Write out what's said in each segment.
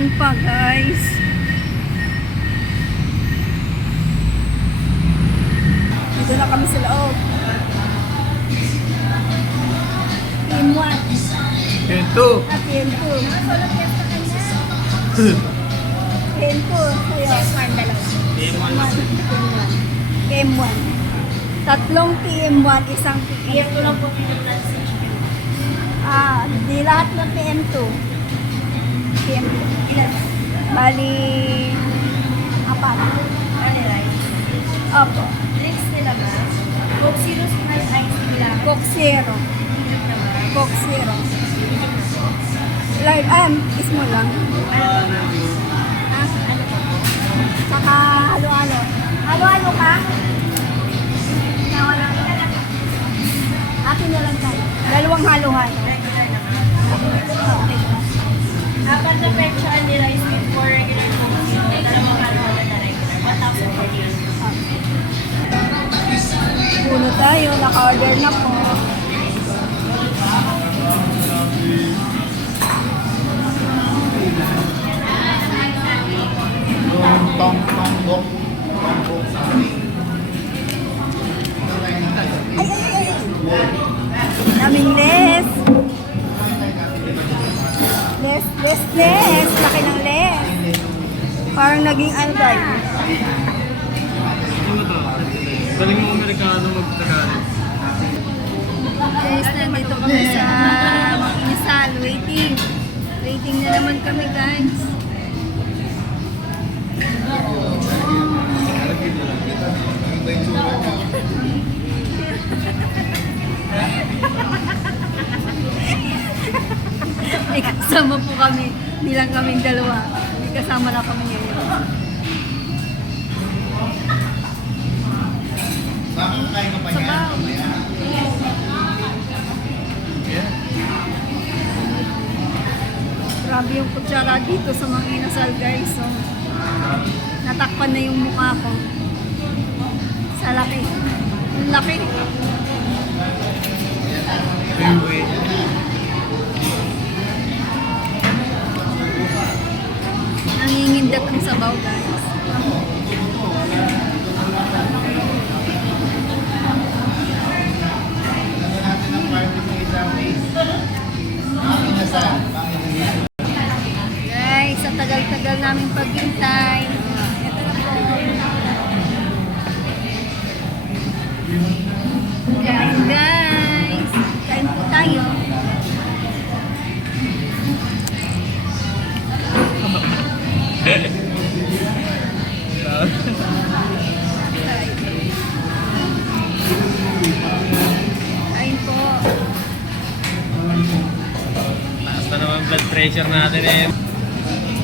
Umuulan pa guys. Dito na kami sa loob. Team 1. Team 2. Ah, team 2. Team 2. Kayo. Team 1. Team 1. Tatlong PM1, isang PM2. Ah, di lahat ng PM2. PM. Ilan? Bali, apat. Ano right? Opo. Drinks nila ba? Coke Zero, Sprite Ice nila. Coke Zero. Coke Zero. Large, ah, small lang. Ano ba ma'am? Ah, ano ba? Halo-halo. Halo-halo ka? Nawala ka na. Akin na lang tayo. Dalawang halo-halo. Okay. Apat na pecha only rice with four regular Zero. Dalawang halo-halo na regular. 1,048. Puno tayo. Naka-order na po. Naging ano tayo. Ano to? Galing mo Amerikano mag-Tagalog. Guys, nandito kami sa Makinisal. Waiting. Waiting na naman kami, guys. May kasama po kami. Hindi lang kaming dalawa. May kasama na kami ngayon. Bakit kain ka pa niya? Grabe yung kutsara dito sa mga inasal guys. So, natakpan na yung mukha ko. Sa laki. Ang laki. Anyway. Nangingindat ang sabaw guys. ang. Guys, sa tagal-tagal namin paghintay. Ito na po. Guys. Kain po tayo. Pressure natin eh.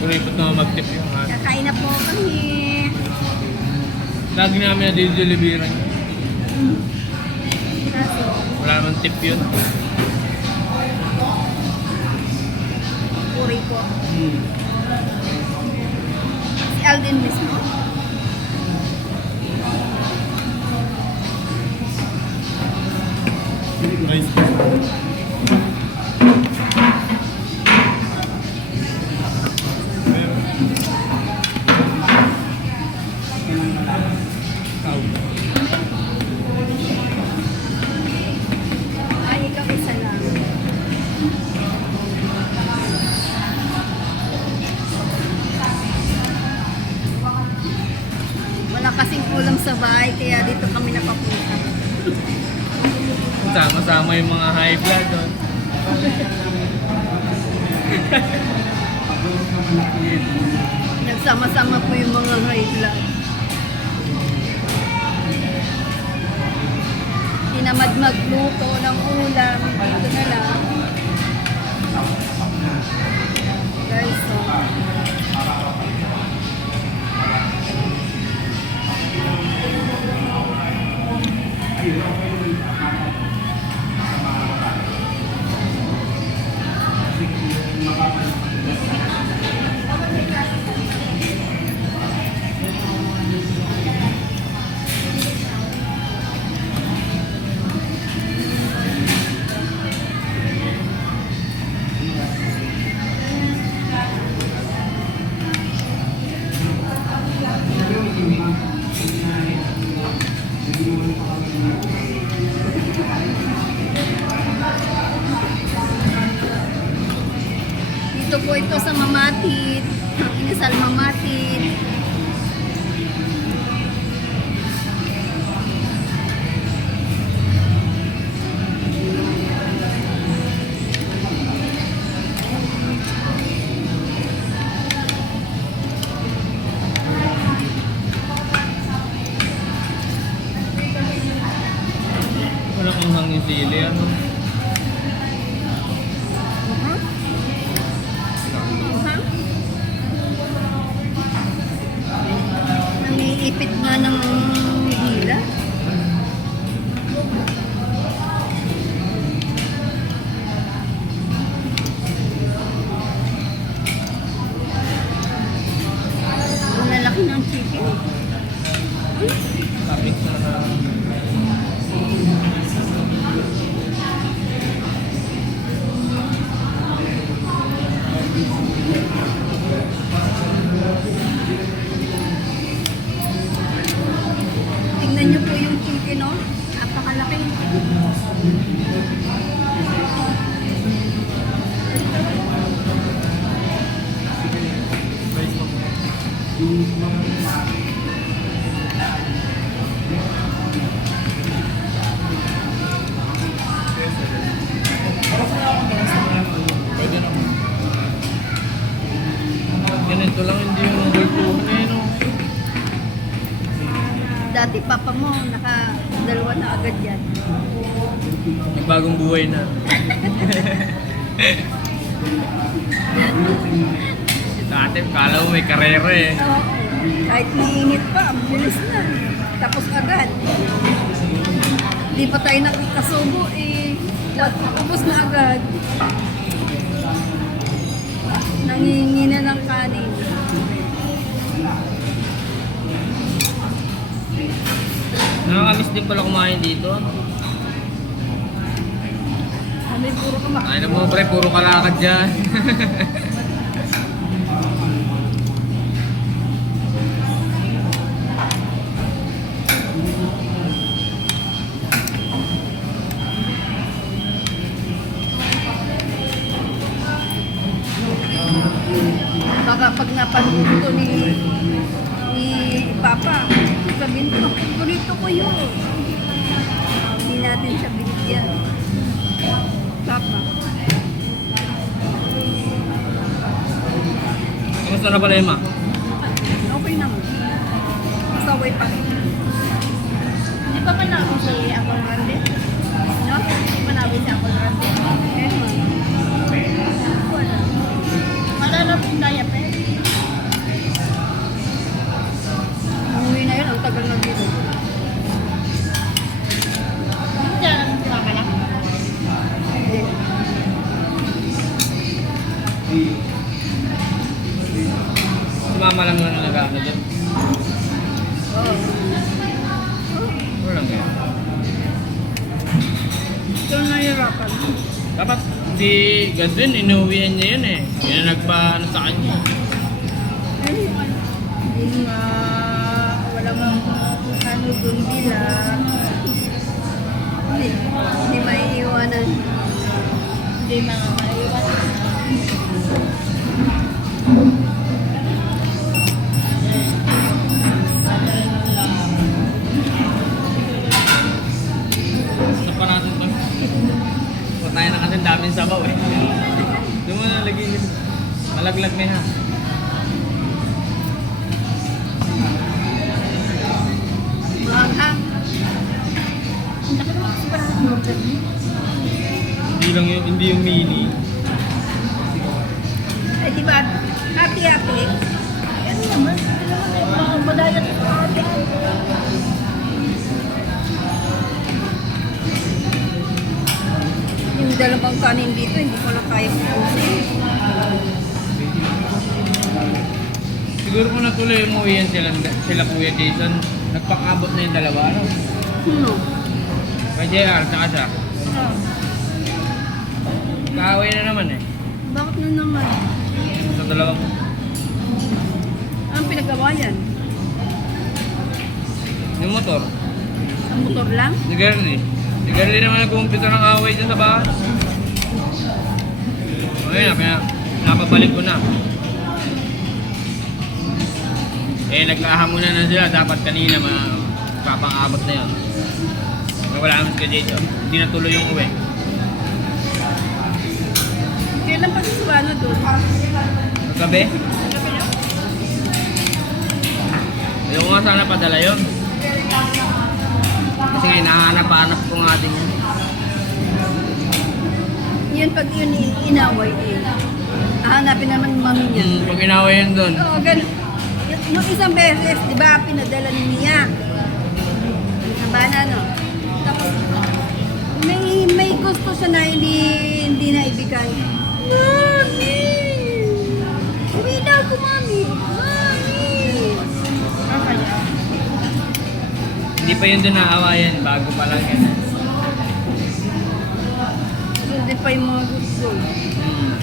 Kuripot naman mag-tip yung ha. Kakain na po kami. Lagi namin na dideliveran. Kaso, Wala namang tip yun. puri po. Hmm. Si Alden mismo. Nice. Yung mga high blood sa Mamatit. Ang inasal Mamatit. Walang anghang yung sili, ano? Dati papa mo, naka dalawa na agad yan. Nagbagong buhay na. tate, kala mo may karera eh. Oo. Kahit mainit pa, ang bilis na. Tapos agad. Di pa tayo nakakasubo eh. Tapos na agad. Nangingi na ng kanin. Nakakamiss din pala kumain dito. Kami puro ka Ay na mo pre, puro kalakad dyan. Kamusta na pala yung ma? Okay naman. Masaway pa rin. Hindi pa manalo si Apple Grande? No? Hindi manalo si Apple Grande? Eh, wala. Malala po yung diaper. Umuwi na yun, ang tagal na dito. Mama lang na nag-ano dyan. Oo. Walang yan. Ito nahihirapan. Dapat hindi ganito yun, inuwihan niya yun eh. Yun ang nagpa ano sa kanya. Hindi nga, walang ano dun nila. Hindi, hindi may iwanan. Hindi mga sabaw eh. Doon mo na yun. Malaglag na ha. Hindi lang yung, hindi yung mini. Dalawang kanin dito, hindi ko lang kaya kukusin. Siguro kung natuloy umuwi yan sila, sila Kuya Jason, nagpakabot na yung dalawa. Ano? Ano? Kay JR, saka siya. Ah, Kaaway na naman eh. bakit na naman? Sa dalawang Anong pinagawa yan? yung motor. Ang motor lang? Si Girlie. Si Girlie naman nag-uumpisa ng away dyan sa bahay. O yun, kaya napabalik ko na. Eh, nagkahamunan na sila. Dapat kanina ma papang-abot na yun. Wala naman si Jason. Hindi na tuloy yung uwi. Kailan pa si Suano doon? Gabi? Ayaw nga sana padala yun. Hinahanap-hanap ko nga din yun. Yan pag yun inaway eh. Hahanapin naman mami niya. Hmm, pag inaway yun doon. Oo, ganun. Y- Nung isang beses, di ba, pinadala ni Mia. Ang bana, no? Tapos, may, may gusto siya na hindi, hindi na ibigay. Mami! Uwi na ako! Mami! Hindi pa yun doon naawayan. Bago pa lang yan. Hindi pa yung mga gusto. Hmm.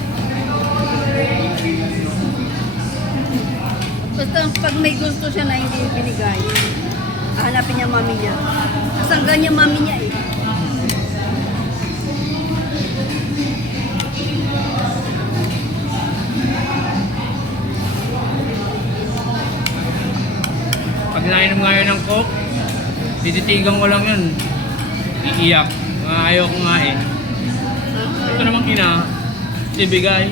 Basta pag may gusto siya na hindi binigay, hanapin niya mami niya. Kasangga niya mami niya eh. Tititigan ko lang yun. Iiyak. Mga ayaw ko nga eh. Ito namang ina, ibigay.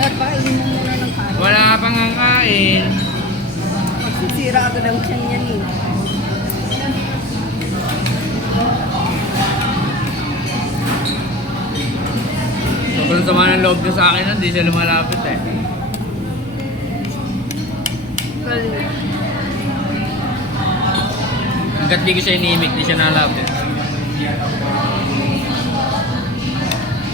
Dapat pakainin mo muna ng kain. Wala pa nga kain. Magsisira agad ang tiyan niya eh. Sobrang sama ng loob niya sa akin, hindi siya lumalapit eh. Galing. Hanggat di ko siya inimik, di siya nalapit.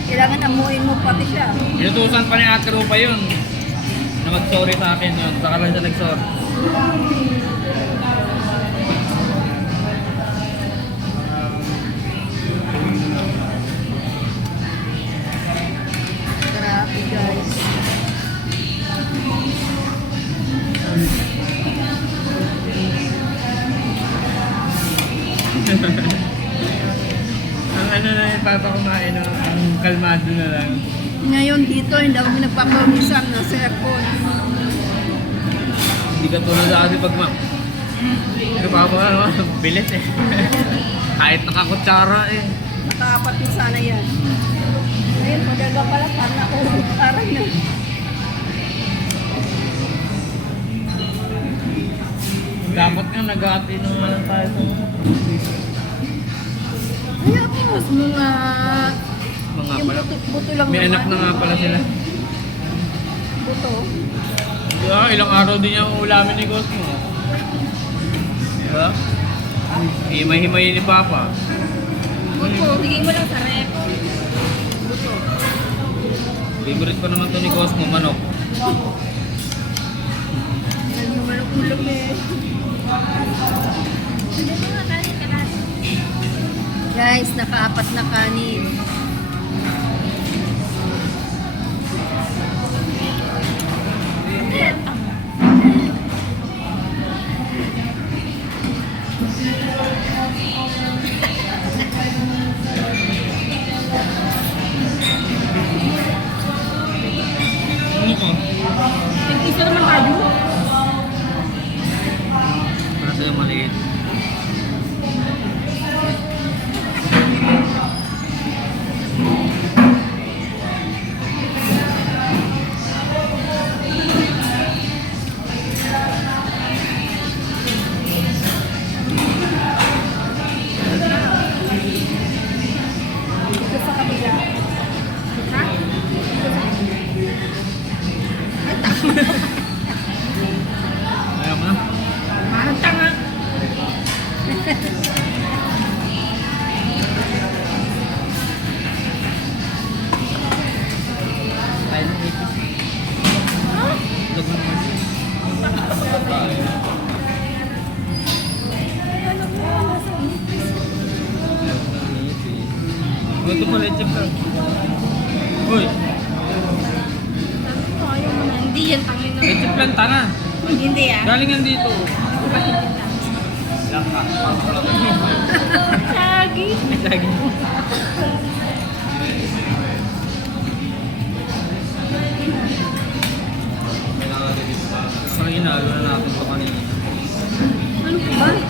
Kailangan amuin mo pati siya. Inutusan pa ni Ate Rupa yun. Na mag-sorry sa akin yun. Saka lang siya nag-sorry. Kumain, no? ang kalmado na lang. Ngayon dito, hindi ako pinagpapawisan na sa aircon. Hindi ka tulad sa kasi pag ma... Yung papa ano, bilis eh. Kahit nakakutsara eh. Nakaapat na sana yan. Ngayon, padaga pala, parang ako, parang na. Dapat nga nag-aapi naman tayo sa Ay, tapos mga... mga Yung pala. buto, buto lang May anak na nga pala sila. Buto. Diba, ilang araw din yung ulamin ni Cosmo. Diba? Himay-himay ni Papa. Buto, higay mo lang sa rep. Buto. Favorite ko naman to ni Cosmo, manok. Naging malok-mulok eh. Hindi mo nga kanin ka na. Guys, nakaapat na kanin. Ko? Nag-isa naman tayo. Yung maliit. పొద్దుకూర ఏం చెప్తారు ఓయ్ Hindi yan Panginoon. Native plant na. Hindi yan. Galing yan dito. Laka. Sagi. Sagi. Parang inalo na natin ito kanina. Ano?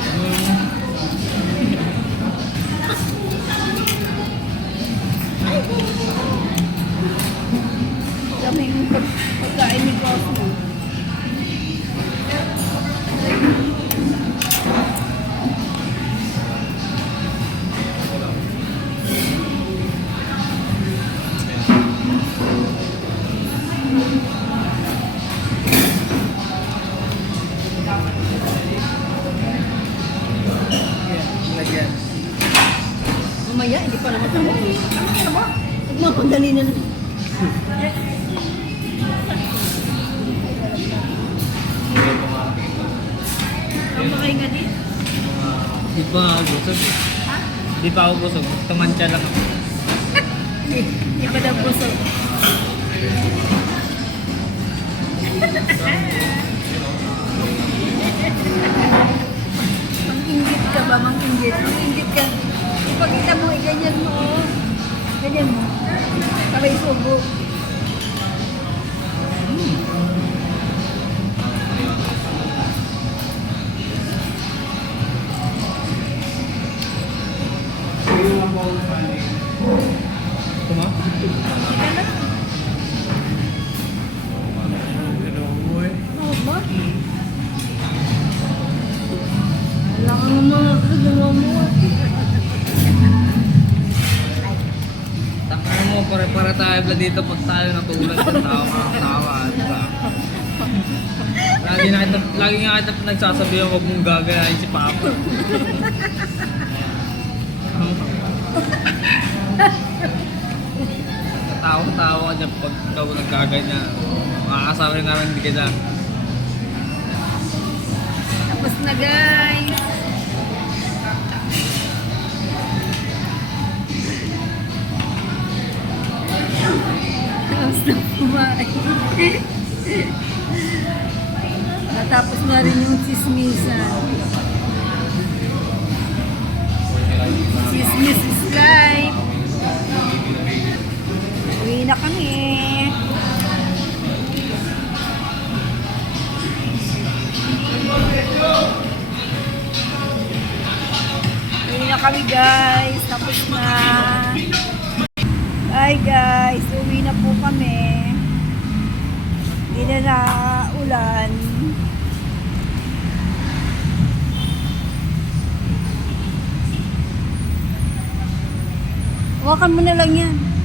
Di pa ako busog. Di pa ako busog. Tumantya lang ako. Hindi pa daw busog. Mang-inggit ka ba? Mang-inggit. Mang-inggit ka. Ipagkita mo, eh, ganyan mo. oh. Ganyan mo. Sabay subo. Dito pag tayo natulad ng tawa ang tawa. Diba? Lagi na kita, lagi nga kita nagsasabi huwag mong gagayahin si Papa. Tawa-tawa ka dyan pag ikaw nagkaganyan. Makakasabi nga rin hindi ka dyan. Tapos na na kumain. Natapos na rin yung chismisan. Chismis is life. Uwi na kami. Uwi na kami guys. Tapos na. Bye guys. Na po kami. Hindi na ulan. Hawakan mo na lang yan.